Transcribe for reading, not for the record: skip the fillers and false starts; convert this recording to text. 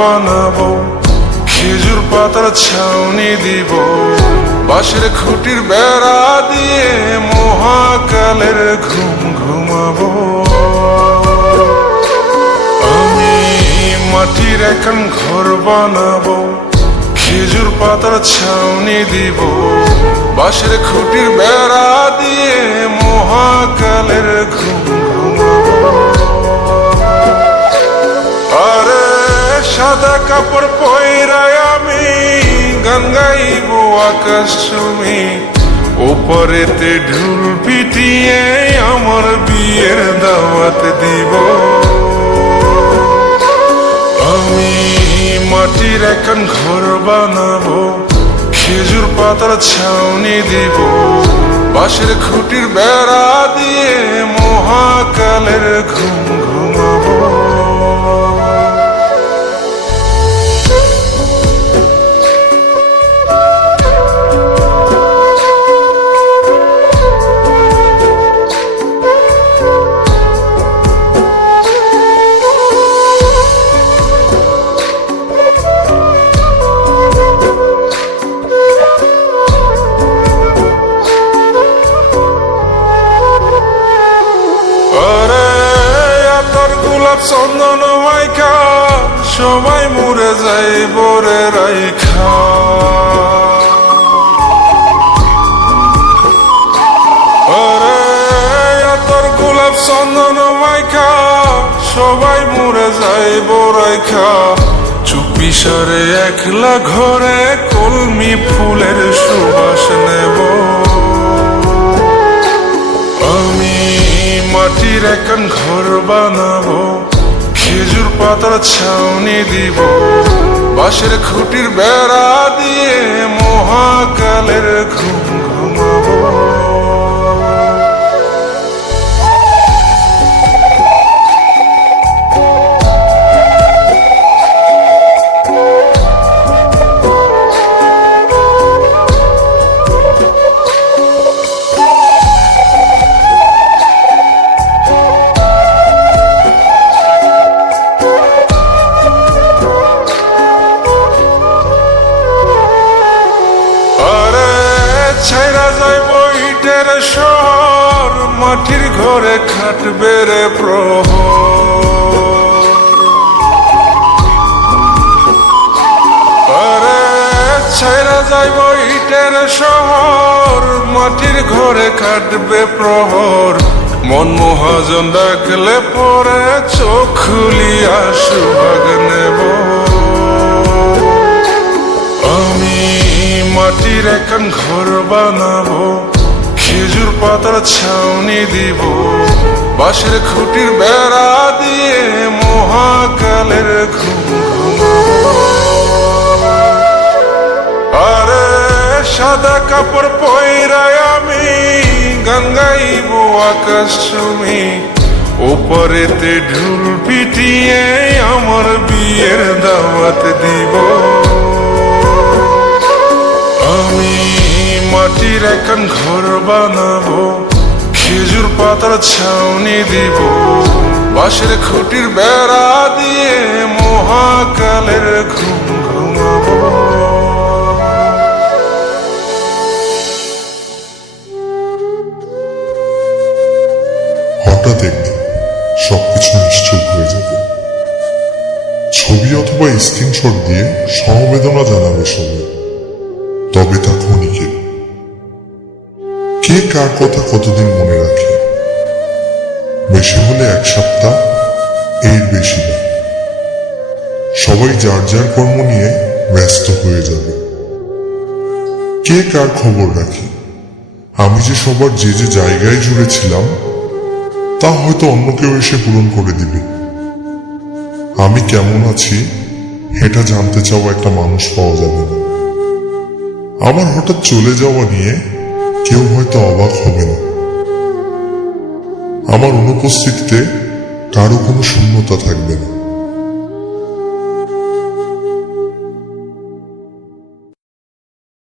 বানাবো, খেজুর পাতার ছাউনি দিব, বাঁশের খুঁটির বেড়া দিয়ে মহাকালের ঘুম ঘুমাবো। আমি মাটির এখন ঘর বানাবো, খেজুর পাতার ছাউনি দিব, বাঁশের খুঁটির বেড়া দিয়ে মহাকালের ঘুম ঘুমাবো। আরে সাদা কাপড় পয়রায় আমি গান গাইব আকাশ ছুমি, ওপরেতে ঢুল পিটিয়ে আমার বিয়ের দাওয়াত দিব। আমি মাটির এখন ঘর বানাবো, খেজুর পাতার ছাউনি দিব, বাঁশের খুঁটির বেড়া দিয়ে মহাকালের ঘুম ঘুমাবো। চন্দন মাইকা সবাই মরে যাই বরে রাইখা, আরে তোর গোলাপ চন্দন মাইকা সবাই মরে যাই বরাইখা, চুপি সারে একলা ঘরে কলমি ফুলের সুবাস নেব। আমি মাটির এখন ঘর বানাবো, খেজুর পাতার ছাউনি দিব, বাঁশের খুঁটির বেড়া দিয়ে মহাকালের ঘুম ঘুমাবো। শহর মাটির ঘরে খাটবে রে প্রহর, আরে ছাইরা যাইব ইটের শহর মাটির ঘরে খাটবে প্রহর, মন মহাজন ডাকলে পরে চোখ খুলিয়া সুভাগ নেব। আমি মাটির এখন ঘর বানাবো, খেজুর পাতার ছাউনি দিব, বাঁশের খুঁটির বেড়া দিয়ে মহাকালের ঘুম ঘুমাবো। আরে সাদা কাপড় পয়রায় আমি গান গাইব আকাশ ছুমি, ওপরেতে ঢুল পিটিয়ে আমার বিয়ের দাওয়াত দিব। আমি মাটির এখন ঘর বানাবো, খেজুর পাতার ছাউনি দিব, বাঁশের খুঁটির বেড়া দিয়ে মহাকালের ঘুম ঘুমাবো। হঠাৎ একদিন সবকিছু নিশ্চুপ হয়ে যাবে, ছবি অথবা স্ক্রিনশট দিয়ে সমবেদনা জানাবে সবাই, তবে তা ক্ষণিকে। কে কার কথা কতদিন মনে রাখে, বেশি হলে এক সপ্তাহ, এর বেশি না। সবাই যার যার কর্ম নিয়ে ব্যস্ত হয়ে যাবে। কে কার খবর রাখে, আমি যে সবার যে যে জায়গায় জুড়ে ছিলাম তা হয়তো অন্য কেউ এসে পূরণ করে দিবে। আমি কেমন আছি এটা জানতে চাওয়া একটা মানুষ পাওয়া যাবে না। আমার হঠাৎ চলে যাওয়া নিয়ে কেউ হয়তো অবাক হবে না। আমার অনুপস্থিতিতে কারো কোনো শূন্যতা থাকবে না।